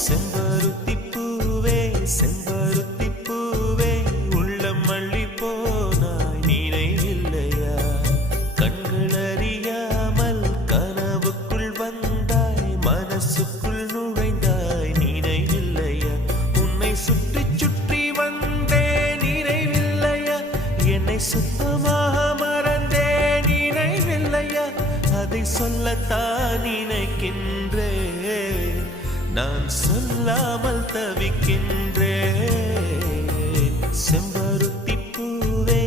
செம்பருத்தி பூவே செம்பருத்தி பூவே உள்ளம் மல்லி போனாய் நினைவில்லையா கண்கள் அறியாமல் கனவுக்குள் வந்தாய் மனசுக்குள் நுழைந்தாய் நினைவில்லையா உன்னை சுற்றி சுற்றி வந்தே நினைவில்லையா என்னை சுத்தமாக மறந்தே நினைவில்லையா அதை சொல்லத்தான் நினைக்கின்றேன் நான் சொல்லாமல் தவிக்கின்றேன் செம்பருத்தி பூவே